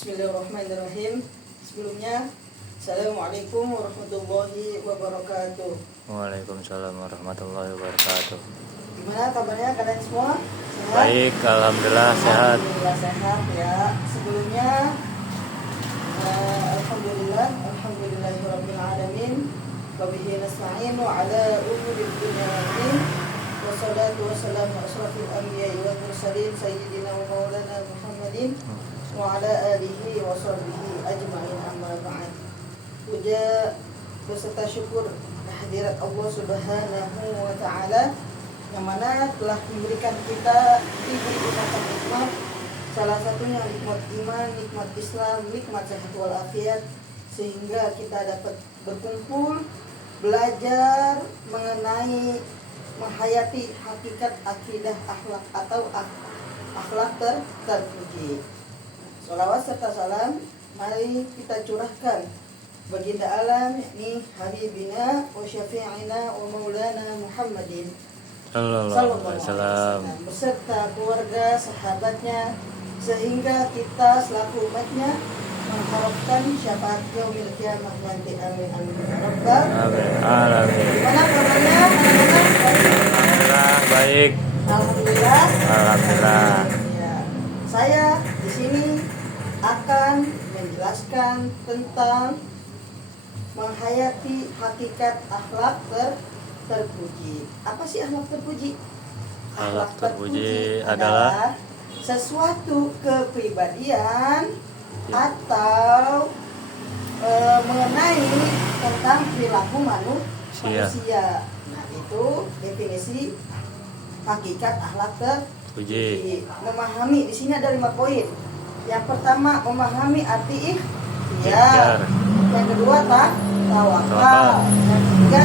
Bismillahirrahmanirrahim. Sebelumnya, Assalamualaikum warahmatullahi wabarakatuh. Waalaikumsalam warahmatullahi wabarakatuh. Gimana kabarnya kalian semua? Sehat? Baik, alhamdulillah sehat. Alhamdulillah sehat ya. Sebelumnya, alhamdulillahirabbil alamin. Wa bihi nasta'in wa ala umuri dunya waddin. Wassalatu wassalamu ala asyrafil anbiya'i wal mursalin sayyidina wa maulana Muhammadin wa ala alihi wa sahbihi ajma'in, amma ba'd. Puja beserta syukur kehadirat Allah Subhanahu wa taala yang mana telah memberikan kita diberi nikmat, salah satunya nikmat iman, nikmat Islam, nikmat sehat walafiat, sehingga kita dapat berkumpul belajar mengenai menghayati hakikat akidah akhlak atau akhlak terpuji. Salawat serta salam mari kita curahkan baginda alam, yakni Habibina wa Syafi'ina wa Maulana Muhammadin sallallahu alaihi wasallam beserta keluarga, sahabatnya, sehingga kita selaku umatnya mengharapkan syafaat yaumil qiyamah nanti. Amin amin ya rabbal alamin. Gimana kabarnya anak-anak? Alhamdulillah baik. Alhamdulillah. Alhamdulillah. Ya, saya di sini akan menjelaskan tentang menghayati hakikat akhlak terpuji. Apa sih akhlak terpuji? Akhlak terpuji adalah sesuatu kepribadian atau mengenai tentang perilaku manusia. Nah, itu definisi hakikat akhlak terpuji. Memahami di sini ada 5 poin. Yang pertama, memahami arti ikhtiar. Yang kedua, tawakal. Yang ketiga,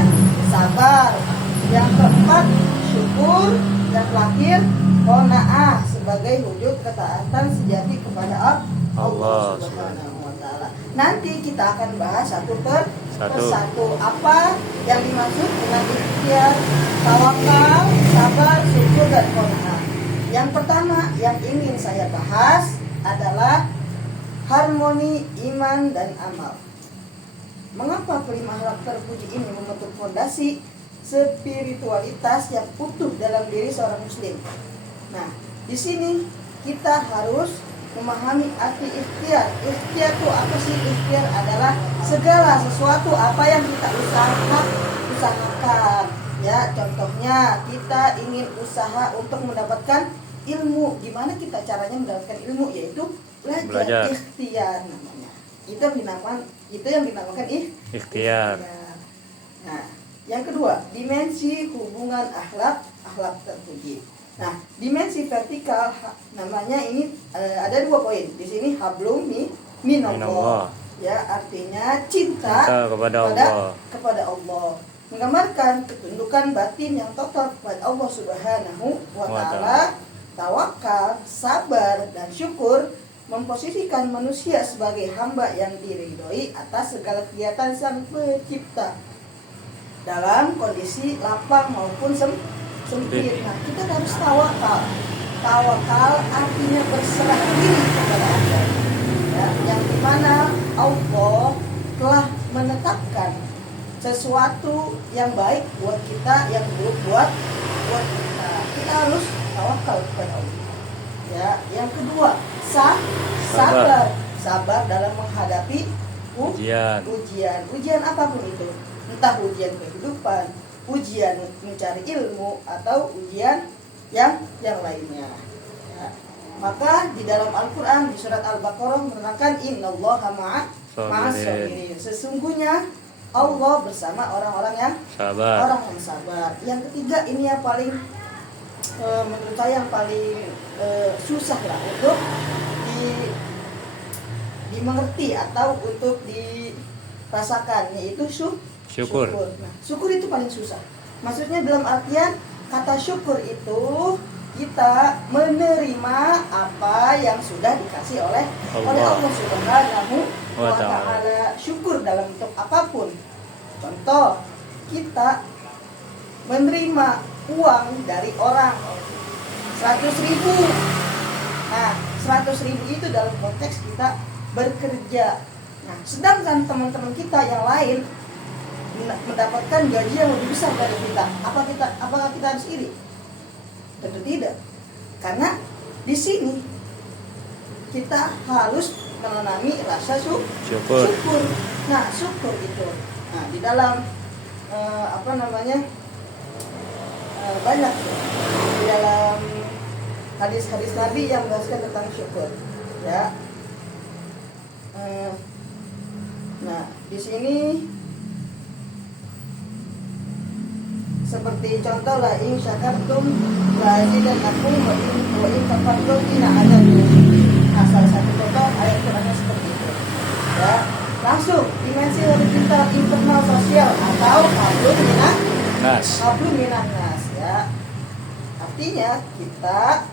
sabar. Yang keempat, syukur. Yang terakhir, qanaah sebagai wujud ketaatan sejati kepada Allah Subhanahu wa taala. Nanti kita akan bahas satu persatu apa yang dimaksud dengan ikhtiar, tawakal, sabar, syukur, dan qanaah. Yang pertama yang ingin saya bahas adalah harmoni iman dan amal. Mengapa kelima akhlak terpuji ini membentuk fondasi spiritualitas yang utuh dalam diri seorang muslim? Nah, di sini kita harus memahami arti ikhtiar. Ikhtiar itu apa sih? Ikhtiar adalah segala sesuatu apa yang kita usahakan. Ya, contohnya kita ingin usaha untuk mendapatkan ilmu. Gimana kita caranya mendapatkan ilmu? Yaitu belajar. Ikhtiar namanya. Itu yang dinamakan ikhtiar. Nah, yang kedua, dimensi hubungan akhlak terpuji. Nah, dimensi vertikal namanya ini ada 2 poin. Di sini hablum minallah. Ya, artinya cinta kepada Allah. Menggambarkan ketundukan batin yang total kepada Allah Subhanahu wa taala. Tawakal, sabar, dan syukur memposisikan manusia sebagai hamba yang diridhoi atas segala kegiatan Sang Pencipta dalam kondisi lapang maupun sempit. Nah, kita harus tawakal. Tawakal artinya berserah diri kepada Allah. Ya, yang dimana Allah telah menetapkan sesuatu yang baik buat kita, yang buruk buat kita. Kita harus tawakal kepada Allah. Ya, yang kedua, sabar dalam menghadapi ujian apapun itu. Entah ujian kehidupan, ujian mencari ilmu, atau ujian yang lainnya. Ya. Maka di dalam Al-Quran di surat Al-Baqarah menerangkan innallaha ma'as sabirin. Sesungguhnya Allah bersama orang-orang yang sabar. Yang ketiga, ini yang paling menurut saya yang paling susah lah untuk dimengerti atau untuk dirasakan, yaitu syukur. Nah, syukur itu paling susah. Maksudnya dalam artian kata syukur itu kita menerima apa yang sudah dikasih oleh Allah Subhanahu wa taala. Syukur dalam bentuk apapun. Contoh, kita menerima uang dari orang 100.000. Nah, 100.000 itu dalam konteks kita bekerja. Nah, sedangkan teman-teman kita yang lain mendapatkan gaji yang lebih besar dari kita. Apakah kita harus iri? Tentu tidak. Karena di sini kita harus menanami rasa syukur. Nah, syukur itu. Nah, di dalam banyak di dalam hadis-hadis Nabi yang menjelaskan tentang syukur, ya. Nah, di sini seperti contoh la in syakartum la azidannakum wa in kafartum inna adabi. Nah, salah satu contoh ayat Qur'annya seperti itu. Ya, langsung dimensi horizontal internal sosial atau hablum minan nas, ya. Artinya kita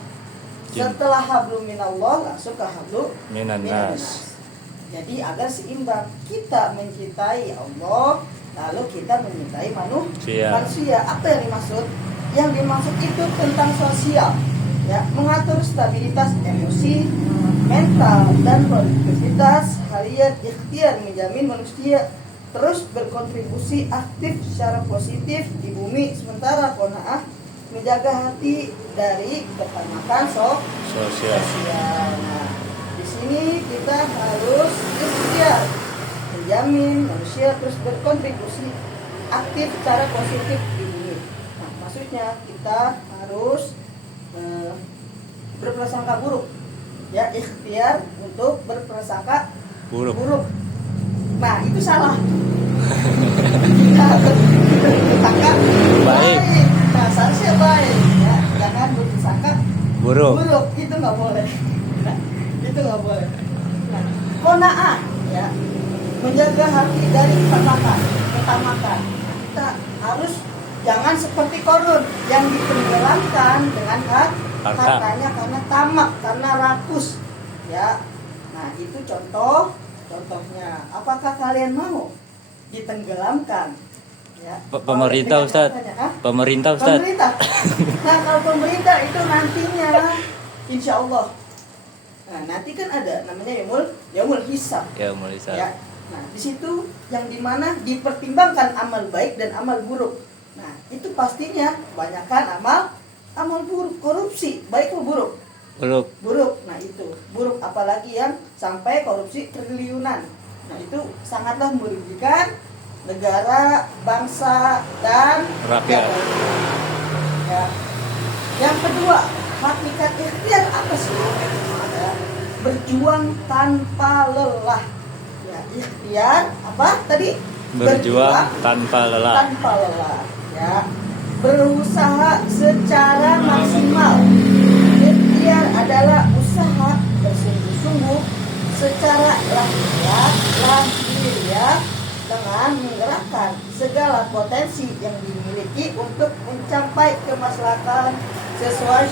setelah hablum minallah langsung ke hablum minan nas. Jadi agar seimbang, kita mencintai Allah lalu kita mencintai manusia. Apa yang dimaksud? Yang dimaksud itu tentang sosial, ya, mengatur stabilitas emosi, mental dan produktivitas harian, ikhtiar menjamin manusia terus berkontribusi aktif secara positif di bumi, sementara qanaah menjaga hati dari ketamakan sosial. Nah, di sini kita harus ikhtiar menjamin manusia terus berkontribusi aktif secara positif di bumi. Nah, maksudnya kita harus berprasangka buruk, ya, ikhtiar untuk berprasangka buruk. Nah, itu salah. Kita harus berprasangka baik. Nah, seharusnya baik, ya, jangan berprasangka buruk. Itu nggak boleh. Nah, itu nggak boleh. Nah, qanaah, ya, menjaga hati dari ketamakan. Kita harus jangan seperti Korun yang ditenggelamkan dengan hartanya karena tamak, karena rakus, ya. Nah, itu contohnya. Apakah kalian mau ditenggelamkan? Ya, pemerintah Ustaz. Pemerintah. Nah, kalau pemerintah itu nantinya insya Allah. Nah, nanti kan ada namanya yaumul hisab. Ya. Nah, di situ yang dimana dipertimbangkan amal baik dan amal buruk. Nah, itu pastinya banyakkan amal buruk, korupsi, baik atau buruk? Buruk. Nah, itu buruk, apalagi yang sampai korupsi triliunan. Nah, itu sangatlah merugikan negara, bangsa dan rakyat. Ya. Yang kedua, hakikat ikhtiar apa sih? Berjuang tanpa lelah. Ya, ikhtiar apa tadi? Berjuang tanpa lelah. Ya. Berusaha secara maksimal. Ikhtiar adalah usaha bersungguh-sungguh secara lahir, ya, dengan menggerakkan segala potensi yang dimiliki untuk mencapai kemaslahatan sesuai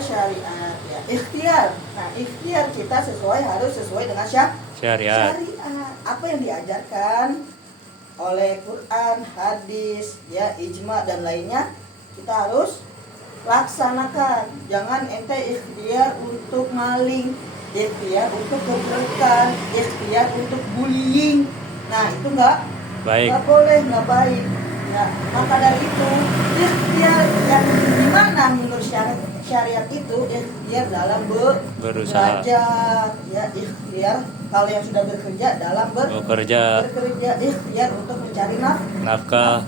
syariat, ya. Ikhtiar. Nah, ikhtiar kita harus sesuai dengan syariat. Apa yang diajarkan oleh Quran, hadis, ya, ijma dan lainnya, kita harus laksanakan. Jangan ente ikhtiar untuk maling, ikhtiar untuk kebrekan, ikhtiar untuk bullying. Nah, itu nggak boleh, nggak baik. Ya, maka dari itu ikhtiar yang dimana menurut syariat itu ikhtiar dalam belajar, ya, ikhtiar kalau yang sudah bekerja dalam bekerja, ikhtiar untuk mencari nafkah.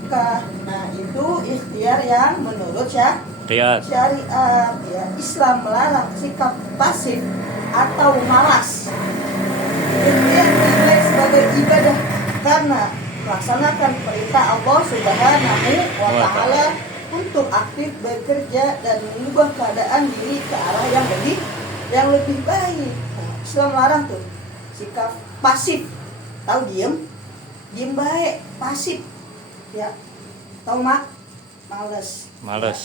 Nah, itu ikhtiar yang menurut syariat, ya. Islam melarang sikap pasif atau malas. Ikhtiar dinilai sebagai ibadah karena melaksanakan perintah Allah Subhanahu wa Ta'ala untuk aktif bekerja dan mengubah keadaan diri ke arah yang lebih baik. Nah, Islam larang tuh sikap pasif. Tahu diem baik, pasif, ya. Tahu males.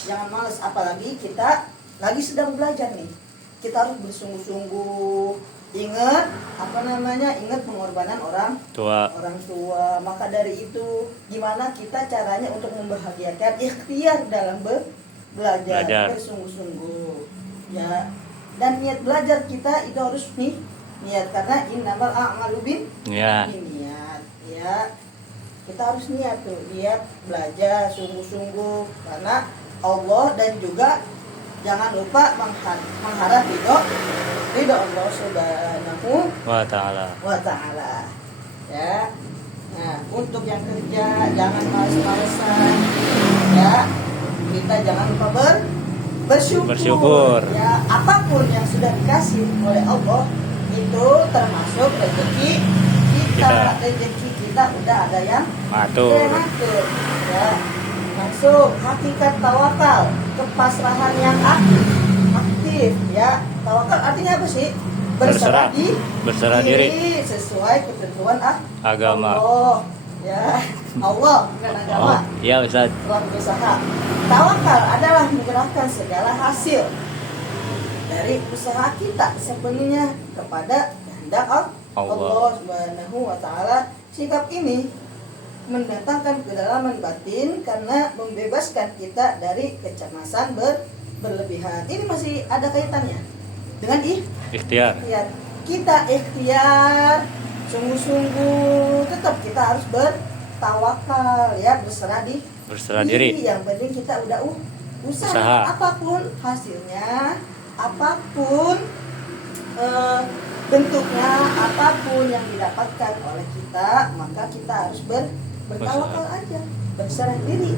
Jangan males, apalagi kita lagi sedang belajar nih. Kita harus bersungguh-sungguh. Ingat pengorbanan orang tua. Maka dari itu gimana kita caranya untuk membahagiakan ikhtiar dalam belajar bersungguh-sungguh, ya. Dan niat belajar kita itu harus niat karena innamal a'malu Ya. niat ya. Kita harus niat tuh, niat belajar sungguh-sungguh karena Allah, dan juga jangan lupa mengharap ridho Allah Subhanahu Wa ta'ala. ya. Nah, untuk yang kerja jangan males-malesan ya. Kita jangan lupa bersyukur. Ya, apapun yang sudah dikasih oleh Allah itu termasuk rezeki kita. Rezeki kita udah ada yang Matur. ya. Masuk hakikat tawakal, kepasrahan yang aktif ya. Tawakal artinya apa sih? Berserah diri sesuai ketentuan Agama. Allah ya. Allah bukan agama. Iya Ustaz. Telah berusaha. Tawakal adalah menyerahkan segala hasil dari usaha kita sepenuhnya kepada kehendak Allah Subhanahu wa taala. Sikap ini mendatangkan kedalaman batin karena membebaskan kita dari kecemasan berlebihan. Ini masih ada kaitannya dengan Ikhtiar. Kita ikhtiar sungguh-sungguh, tetap kita harus bertawakal ya, berserah diri. Yang penting kita udah usaha. Apapun hasilnya, apapun bentuknya, apapun yang didapatkan oleh kita, maka kita harus bertawakal aja, berserah diri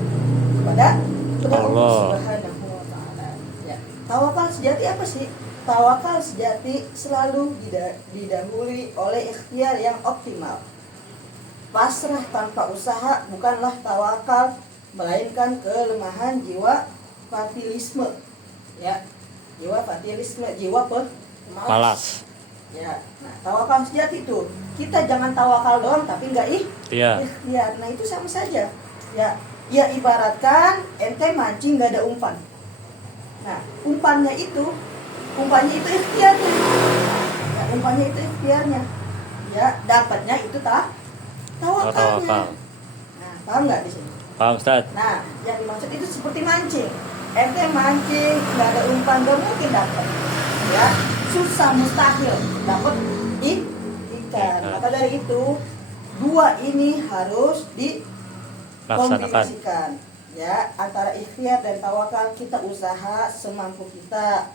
kepada Allah Subhanahu wa taala. Ya. Tawakal sejati apa sih? Tawakal sejati selalu didahului oleh ikhtiar yang optimal. Pasrah tanpa usaha bukanlah tawakal, melainkan kelemahan jiwa fatilisme. Ya, jiwa fatilisme, jiwa malas. Ya, nah tawakal sejati itu kita jangan tawakal doang tapi enggak ikhtiar. Nah itu sama saja. Ya ibaratkan ente mancing nggak ada umpan. Nah umpannya itu ikhtiarnya. Ya, umpannya itu ikhtiarnya. Ya dapatnya itu tawakalnya. Nah paham nggak di sini? Paham Ustaz. Nah yang dimaksud itu seperti mancing. Ente mancing nggak ada umpan, nggak mungkin dapat. Ya susah, mustahil dapat ikan. Maka dari itu dua ini harus dikombinasikan ya, antara ikhtiar dan tawakal. Kita usaha semampu kita,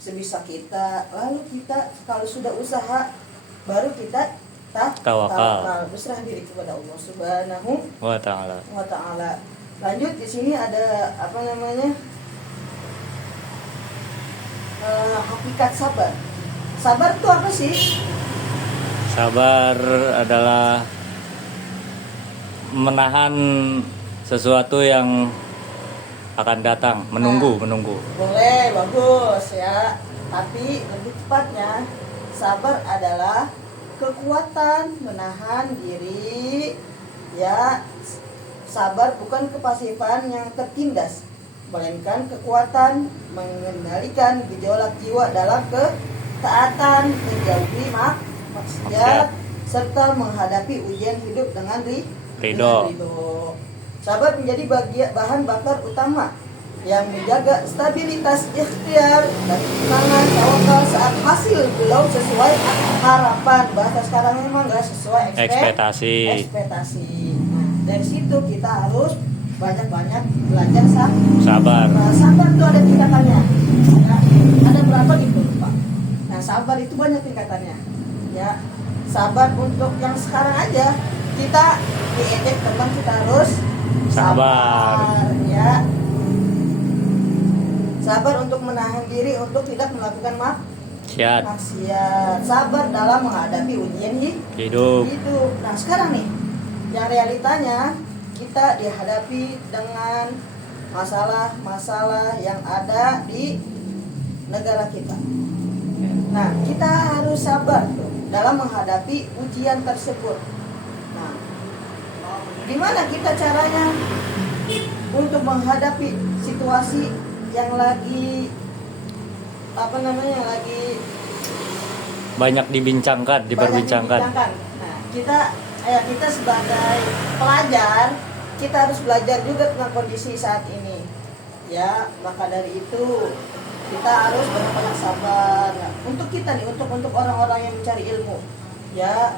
sebisa kita. Lalu kita kalau sudah usaha baru kita tawakal, berserah diri kepada Allah Subhanahu wa ta'ala. Lanjut di sini ada apa namanya? Hakikat sabar. Sabar itu apa sih? Sabar adalah menahan sesuatu yang akan datang, menunggu. Boleh, bagus ya. Tapi lebih tepatnya sabar adalah kekuatan menahan diri ya. Sabar bukan kepasifan yang tertindas, melainkan kekuatan mengendalikan gejolak jiwa dalam ketaatan, menjauhi maksiat, serta menghadapi ujian hidup dengan ridho. Sabar menjadi bahan bakar utama yang menjaga stabilitas ikhtiar dan ketenangan tawakal saat hasil belum sesuai harapan. Bahasa sekarang memang nggak sesuai ekspektasi. Nah, dari situ kita harus banyak-banyak belajar sabar. Nah, sabar itu ada tingkatannya. Ya, ada berapa gitu Pak? Nah, sabar itu banyak tingkatannya. Ya, sabar untuk yang sekarang aja kita diejek teman, kita harus sabar. Ya, sabar untuk menahan diri untuk tidak melakukan maksiat. Sabar dalam menghadapi ujian hidup. Nah, sekarang nih, yang realitanya kita dihadapi dengan masalah-masalah yang ada di negara kita. Nah, kita harus sabar tuh dalam menghadapi ujian tersebut. Nah, gimana kita caranya untuk menghadapi situasi yang lagi lagi banyak diperbincangkan. Nah, kita sebagai pelajar, kita harus belajar juga tentang kondisi saat ini. Ya, maka dari itu kita harus banyak-banyak sabar. Nah, untuk kita nih, untuk orang-orang yang mencari ilmu, ya.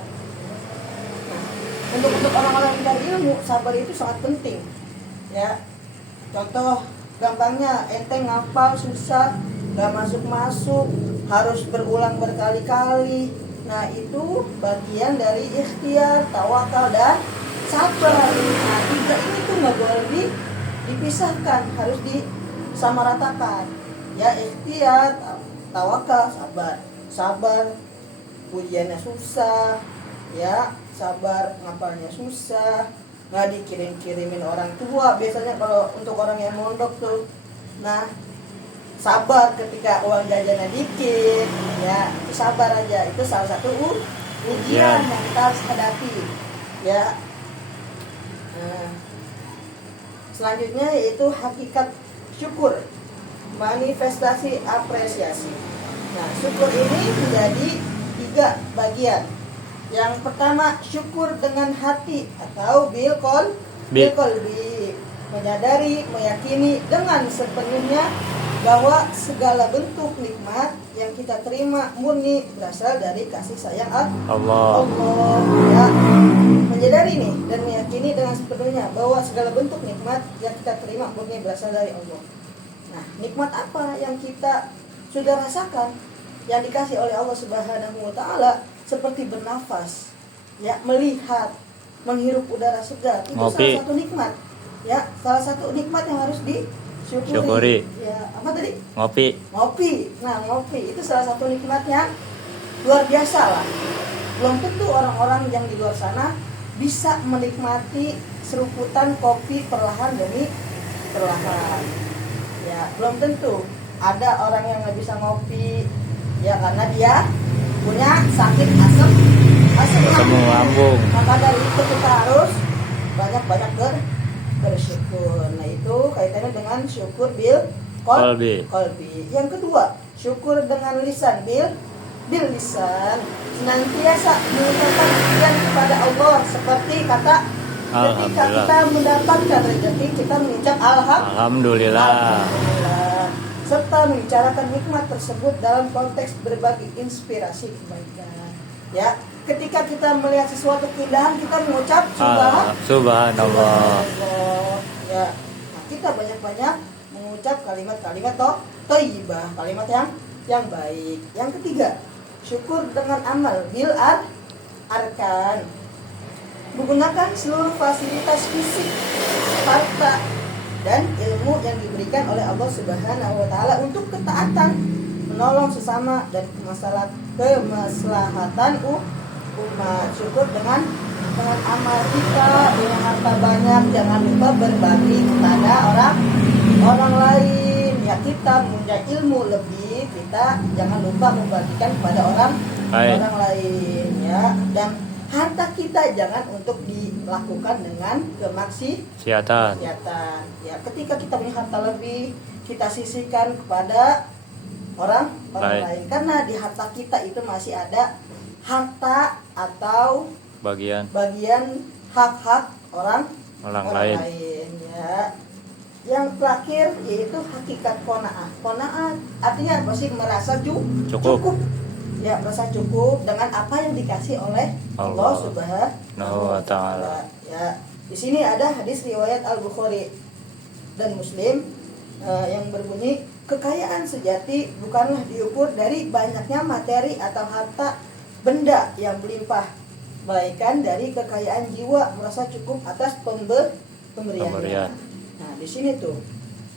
Untuk orang-orang yang mencari ilmu, sabar itu sangat penting, ya. Contoh gampangnya, ente ngapal susah, gak masuk, harus berulang berkali-kali. Nah, itu bagian dari ikhtiar, tawakal, dan sabar. Nah, tiga ini tuh nggak boleh dipisahkan, harus disamaratakan. Ya, ikhtiar, tawakal, sabar ujiannya susah, ya, sabar ngapalnya susah, nggak dikirim-kirimin orang tua biasanya kalau untuk orang yang mondok tuh. Nah, sabar ketika uang jajannya dikit, ya, itu sabar aja. Itu salah satu ujian yang kita harus hadapi, ya. Nah, selanjutnya yaitu hakikat syukur, manifestasi apresiasi. Nah, syukur ini menjadi 3 bagian. Yang pertama, syukur dengan hati atau bil qalbi, menyadari, meyakini dengan sepenuhnya bahwa segala bentuk nikmat yang kita terima murni berasal dari kasih sayang Allah. Ya, menyadari nih dan meyakini dengan sepenuhnya bahwa segala bentuk nikmat yang kita terima murni berasal dari Allah. Nah, nikmat apa yang kita sudah rasakan yang dikasih oleh Allah Subhanahu wa taala, seperti bernafas, ya, melihat, menghirup udara segar, itu salah satu nikmat. Ya, salah satu nikmat yang harus disyukuri. Ya, apa tadi? Ngopi. Nah, ngopi itu salah satu nikmatnya luar biasa lah. Belum tentu orang-orang yang di luar sana bisa menikmati seruputan kopi perlahan demi perlahan. Ya, belum tentu. Ada orang yang nggak bisa ngopi, ya, karena dia punya sakit asam lambung. Maka dari itu kita harus banyak-banyak bersyukur. Nah, itu kaitannya dengan syukur bil qalbi. Yang kedua, syukur dengan lisan bil lisan, senantiasa mengucapkan pujian kepada Allah, seperti kata ketika kita mendapatkan rezeki kita mengucap alhamdulillah, serta membicarakan nikmat tersebut dalam konteks berbagi inspirasi kebaikan. Ya, ketika kita melihat sesuatu keindahan kita mengucap subhanallah. Ya, nah, kita banyak-banyak mengucap kalimat-kalimat thayyibah, kalimat yang baik. Yang ketiga, syukur dengan amal bil arkan, menggunakan seluruh fasilitas fisik, harta, dan ilmu yang diberikan oleh Allah Subhanahu wa taala untuk ketaatan, menolong sesama, dan kemaslahatan umat. Syukur dengan amal kita, dengan harta banyak, jangan lupa berbagi kepada orang lain. Ya, kita punya ilmu lebih, kita jangan lupa membagikan kepada orang lain, ya. Dan harta kita jangan untuk dilakukan dengan kemaksiatan. Ya, ketika kita punya harta lebih, kita sisihkan kepada orang lain. Karena di harta kita itu masih ada harta atau bagian hak-hak orang lain, ya. Yang terakhir yaitu hakikat qanaah. Qanaah artinya apa sih? Merasa cukup. Ya, merasa cukup dengan apa yang dikasih oleh Allah Subhanahu wa taala. Ya, di sini ada hadis riwayat Al-Bukhari dan Muslim yang berbunyi, kekayaan sejati bukanlah diukur dari banyaknya materi atau harta benda yang berlimpah, melainkan dari kekayaan jiwa merasa cukup atas pemberiannya. Nah, di sini tuh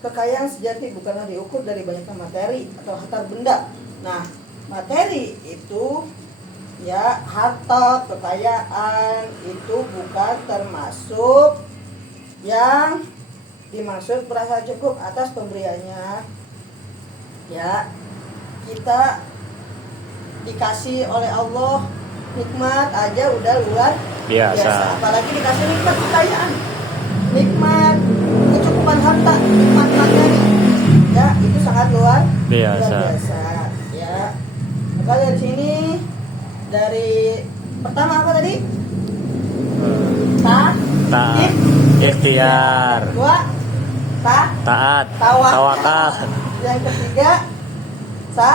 kekayaan sejati bukanlah diukur dari banyaknya materi atau harta benda. Nah, materi itu, ya, harta, kekayaan itu bukan termasuk yang dimaksud merasa cukup atas pemberiannya. Ya, kita dikasih oleh Allah nikmat aja udah luar biasa. Apalagi dikasih nikmat kekayaan, nikmat kecukupan harta, nikmat materi, ya, itu sangat luar biasa. Ya, maka dari sini, dari pertama apa tadi? Ikhtiar. Kedua, taat. Tawakal. Yang ketiga,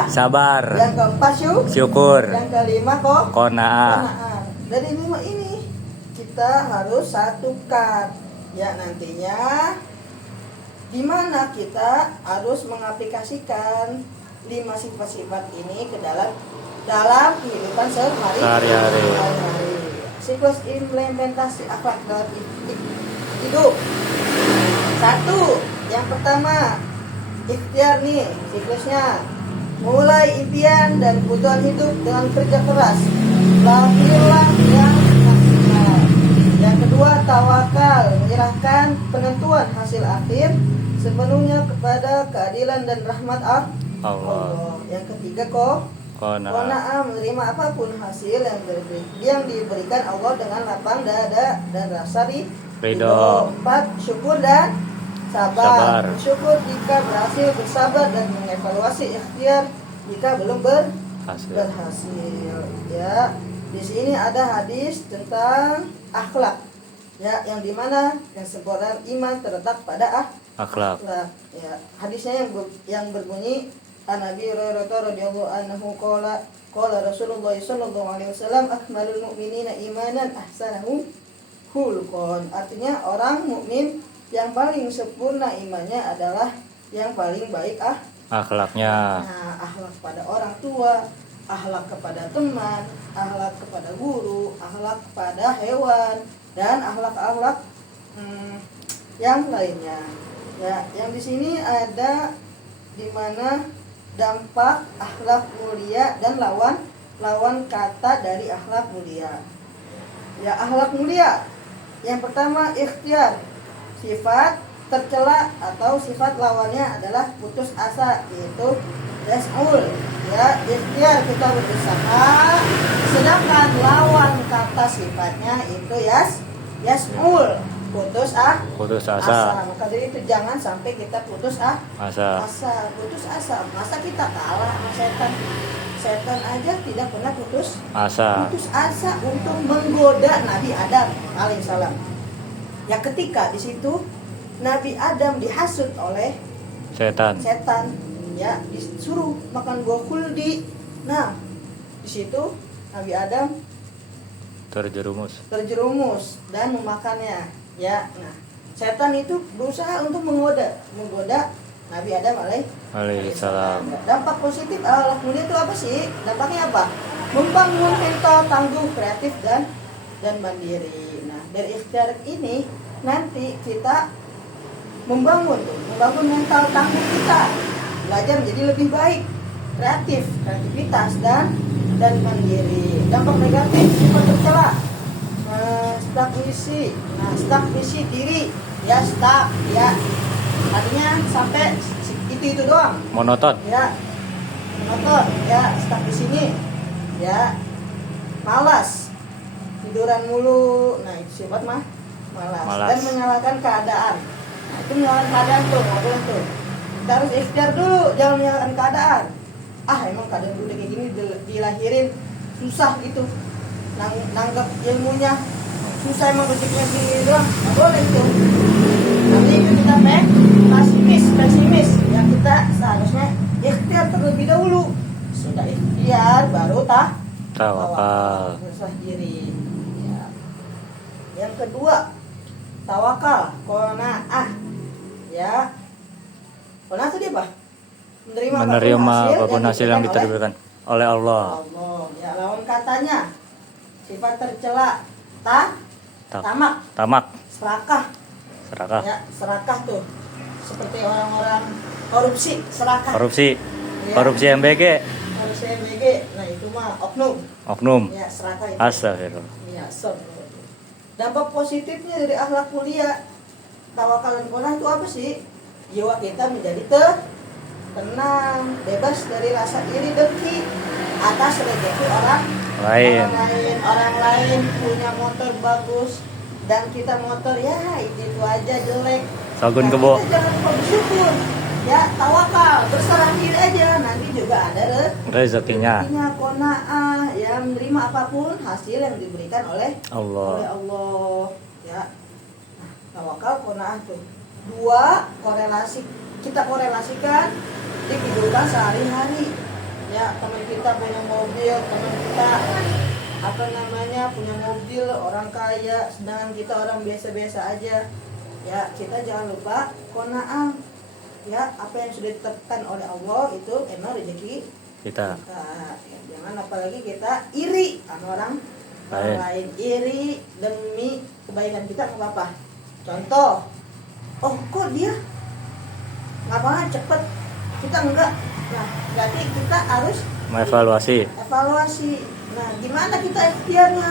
sabar. Yang keempat Syukur. Yang kelima Qanaah. qanaah. Dari 5 ini kita harus satukan. Ya, nantinya di mana kita harus mengaplikasikan 5 sifat-sifat ini ke dalam kehidupan Sehari-hari. Siklus implementasi akhlak dalam hidup. 1. Yang pertama, ikhtiar nih siklusnya. Mulai impian dan kebutuhan hidup dengan kerja keras. Lahirlah yang maksimal. Yang kedua, tawakal, menyerahkan penentuan hasil akhir sepenuhnya kepada keadilan dan rahmat Allah. Yang ketiga, qanaah, menerima apapun hasil yang diberikan Allah dengan lapang dada dan rasa ridho. 4. Syukur dan sabar. Bersyukur jika berhasil, bersabar dan mengevaluasi ikhtiar jika belum berhasil. Ya, di sini ada hadis tentang akhlak. Ya, yang dimana kesempurnaan iman terletak pada akhlak. Ya, hadisnya yang berbunyi An Abi Hurairah radhiyallahu anhu qala Rasulullah sallallahu alaihi wasallam akmalul mu'minina imanan ahsanahum khulqan. Artinya orang mukmin yang paling sempurna imannya adalah yang paling baik akhlaknya. Nah, akhlak pada orang tua, akhlak kepada teman, akhlak kepada guru, akhlak kepada hewan, dan akhlak-akhlak yang lainnya. Ya, yang di sini ada di mana dampak akhlak mulia dan lawan kata dari akhlak mulia. Ya, akhlak mulia. Yang pertama, ikhtiar. Sifat tercela atau sifat lawannya adalah putus asa, yaitu yas'ul. Ya, ikhtiar kita berusaha, sedangkan lawan kata sifatnya itu yas'ul, putus asa. Maka dari itu jangan sampai kita putus asa. Putus asa. Masa kita kalah sama setan? Setan aja tidak pernah putus asa untuk menggoda Nabi Adam alaihissalam. Ya, ketika di situ Nabi Adam dihasut oleh setan, ya, disuruh makan buah khuldi. Nah, di situ Nabi Adam terjerumus dan memakannya. Ya, nah, setan itu berusaha untuk menggoda Nabi Adam alaihissalam. Dampak positif akhlak mulia itu apa sih? Dampaknya apa? Membangun mental tangguh, kreatif dan mandiri. Nah, dari ikhtiar ini nanti kita membangun mental tangguh kita, belajar menjadi lebih baik, kreativitas dan mandiri. Dampak negatif sifat tercela, stagnasi diri, ya, artinya sampai itu doang, monoton, ya, stuck di sini, ya, malas, tiduran mulu. Nah, itu sifat malas. Dan menyalahkan keadaan. Nah, itu menyalahkan keadaan tuh, kita harus ikhtiar dulu, jangan menyalahkan keadaan. Emang keadaan udah kayak gini, dilahirin susah gitu, nanggap ilmunya susah, emang rezekinya gini doang, nggak boleh itu. Nanti itu kita pesimis. Ya, kita seharusnya ikhtiar terlebih dahulu. Sudah ikhtiar baru tawakal, berserah diri. Ya. Yang kedua, tawakal, qanaah. Ya, qanaah itu dia apa? Menerima apapun hasil yang diterima oleh Allah. Ya, lawan katanya sifat tercela, tamak, serakah. Ya, serakah tuh seperti orang-orang korupsi, serakah. Ya. Korupsi MBG. Nah, itu mah oknum. Ya, serakah itu. Astagfirullah. Ya, dampak positifnya dari akhlak mulia, tawakal dan qanaah itu apa sih? Jiwa kita menjadi tenang, bebas dari rasa iri dengki atas rezeki orang lain punya motor bagus dan kita motor ya itu aja jelek. Sagun kebo. Kita jangan lupa bersyukur. Ya, tawakal, berserah diri aja, nanti juga ada rezekinya. Qanaah, ya, menerima apapun hasil yang diberikan oleh Allah. Ya. Nah, tawakal, qanaah tuh. 2 kita korelasikan di kehidupan sehari-hari. Ya, teman kita punya mobil, teman kita punya mobil, orang kaya, sedangkan kita orang biasa-biasa aja. Ya, kita jangan lupa qanaah. Ya, apa yang sudah ditetapkan oleh Allah itu emang rezeki Kita. Ya, jangan apalagi kita iri sama orang lain. Iri demi kebaikan kita nggak apa-apa. Contoh, oh kok dia ngapain cepet, kita enggak. Nah, berarti kita harus Mengevaluasi. evaluasi. Nah, gimana kita ikhtiarnya?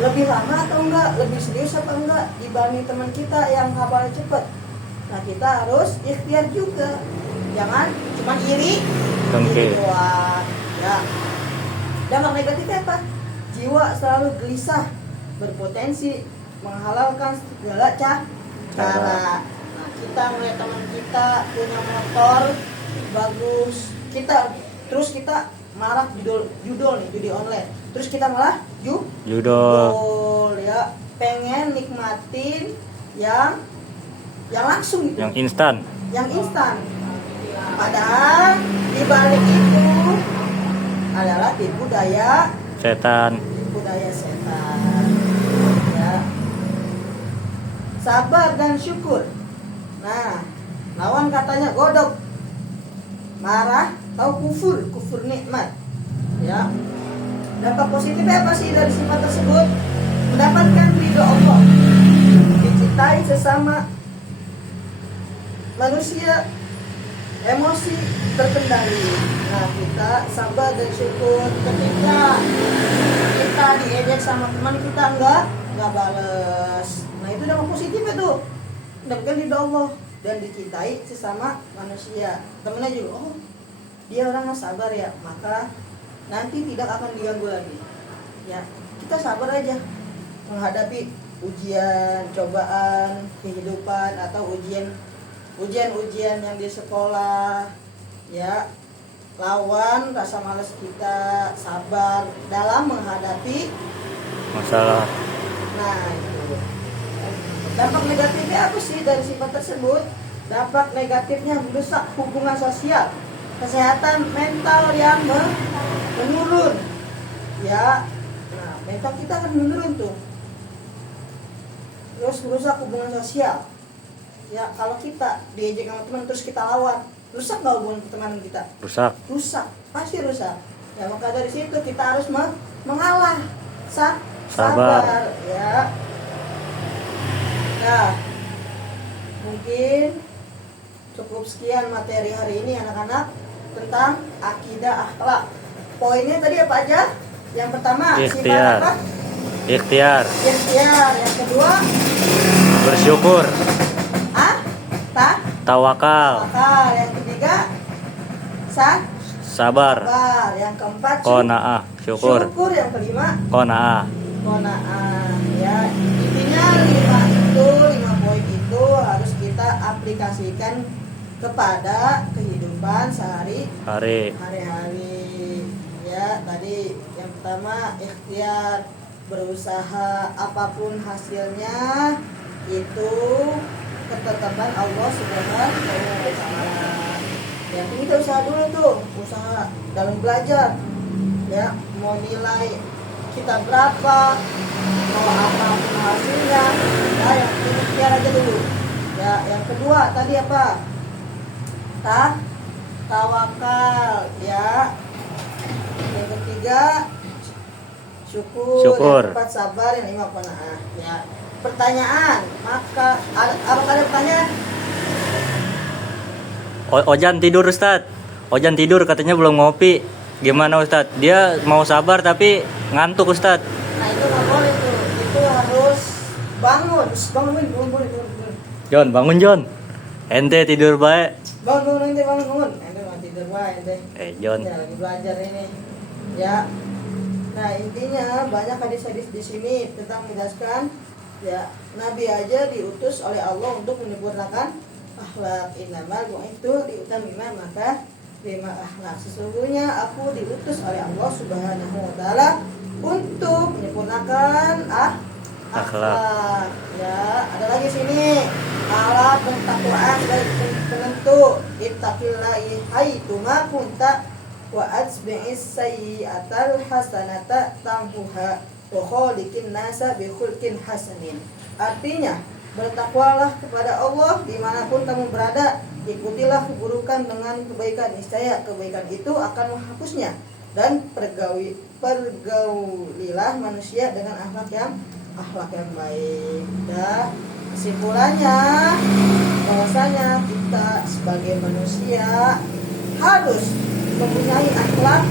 Lebih lama atau enggak? Lebih serius apa enggak dibanding teman kita yang kabarnya cepet? Nah, kita harus ikhtiar juga. Jangan cuma iri, Dengki. doang. Ya. Dampak negatifnya apa? Jiwa selalu gelisah, berpotensi menghalalkan segala cara. Nah, kita melihat teman kita punya motor bagus, kita marah judul nih, judi online. Terus kita malah Judul. ya, pengen nikmatin yang langsung gitu. Yang instan. Padahal di balik itu adalah tipu daya Setan. Ya. Sabar dan syukur. Nah, lawan katanya godok, marah, atau kufur nikmat. Ya. Dampak positifnya apa sih dari sifat tersebut? Mendapatkan ridho Allah, dicintai sesama manusia, emosi terkendali. Nah, kita sabar dan syukur ketika kita diejek sama teman kita enggak bales. Nah, itu dampak positifnya tuh. Mendapatkan ridho Allah dan dicintai sesama manusia. Temennya juga, oh dia orangnya sabar ya, maka nanti tidak akan diganggu lagi. Ya, kita sabar aja menghadapi ujian, cobaan kehidupan atau ujian yang di sekolah. Ya, lawan rasa malas kita, sabar dalam menghadapi Masalah. Nah, itu. Dampak negatifnya apa sih dari sifat tersebut? Dampak negatifnya merusak hubungan sosial, kesehatan mental yang menurun. Ya, nah mental kita akan menurun tuh. Terus merusak hubungan sosial. Ya, kalau kita diejek sama teman terus kita lawan, rusak nggak hubungan pertemanan kita? Rusak, pasti rusak. Ya, maka dari situ kita harus mengalah, sabar. Ya. Nah, mungkin cukup sekian materi hari ini anak-anak tentang akidah akhlak. Poinnya tadi apa aja? Yang pertama, Ikhtiar. sifat apa? Ikhtiar. Yang kedua, Bersyukur. Tawakal. Yang ketiga, Sabar. Yang keempat, Qanaah. Syukur. Yang kelima, Qanaah. Ya, intinya 5 poin itu harus kita aplikasikan kepada kehidupan Hari. hari-hari. Ya, tadi yang pertama ikhtiar, berusaha, apapun hasilnya itu ketetapan Allah Subhanahu wa Ta'ala. Yang penting kita usaha dulu tuh, usaha dalam belajar. Ya, mau nilai kita berapa, mau apapun hasilnya, ya yang penting ikhtiar aja dulu. Ya, yang kedua tadi apa? Tawakal, ya. Yang ketiga syukur. Yang keempat sabar, yang lima qanaah. Ya. Pertanyaan, maka apakah ada pertanyaan? Ojan tidur Ustadz. Ojan tidur katanya belum ngopi. Gimana Ustadz? Dia mau sabar tapi ngantuk Ustadz. Nah, itu nggak boleh tuh. Itu harus bangun. Bangun. Jon, bangun Jon. Ente tidur baik. Bangun. Ente mau tidur baik ente. Jon. Ya, lagi belajar ini. Ya. Nah, intinya banyak hadis-hadis di sini tentang menjelaskan, ya, Nabi aja diutus oleh Allah untuk menyempurnakan akhlak. Innamal bu'itsu liutammima lima akhlak. Sesungguhnya aku diutus oleh Allah Subhanahu wa Ta'ala untuk menyempurnakan akhlak. Ya, ada lagi sini. Alat pentakwaan sebagai penentu. Ittaqillahi haitsu ma kunta. wa atbi'is sayyi'atal hasanata tamhuha wa khaliqin nasa bi khulqin hasanin. Artinya, bertakwalah kepada Allah dimanapun kamu berada, ikutilah keburukan dengan kebaikan, niscaya kebaikan itu akan menghapusnya, dan pergaulilah manusia dengan akhlak yang baik. Dah, kesimpulannya bahwasanya kita sebagai manusia harus mempunyai akhlak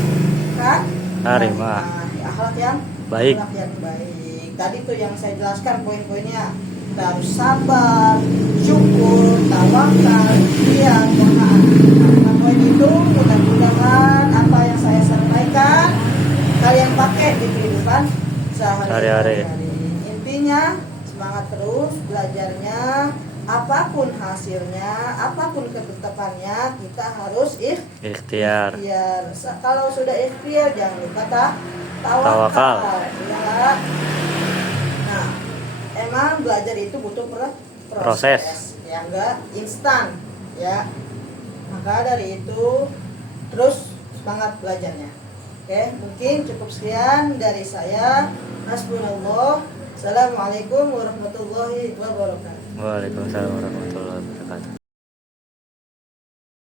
karimah, akhlak yang baik. Tadi tuh yang saya jelaskan poin-poinnya. Kita harus sabar, syukur, tawakal, ikhtiar, doa. Nah, poin itu mudah-mudahan apa yang saya sampaikan kalian pakai di kehidupan sehari-hari. Intinya semangat terus belajarnya, apapun hasilnya, apapun ketetapannya, kita harus ikhtiar. Kalau sudah ikhtiar jangan lupa tawakal. Ya. Nah, emang belajar itu butuh proses. Ya enggak instan, ya. Maka dari itu terus semangat belajarnya. Oke, mungkin cukup sekian dari saya. Hasbunallah. Assalamualaikum warahmatullahi wabarakatuh. Waalaikumsalam warahmatullahi wabarakatuh.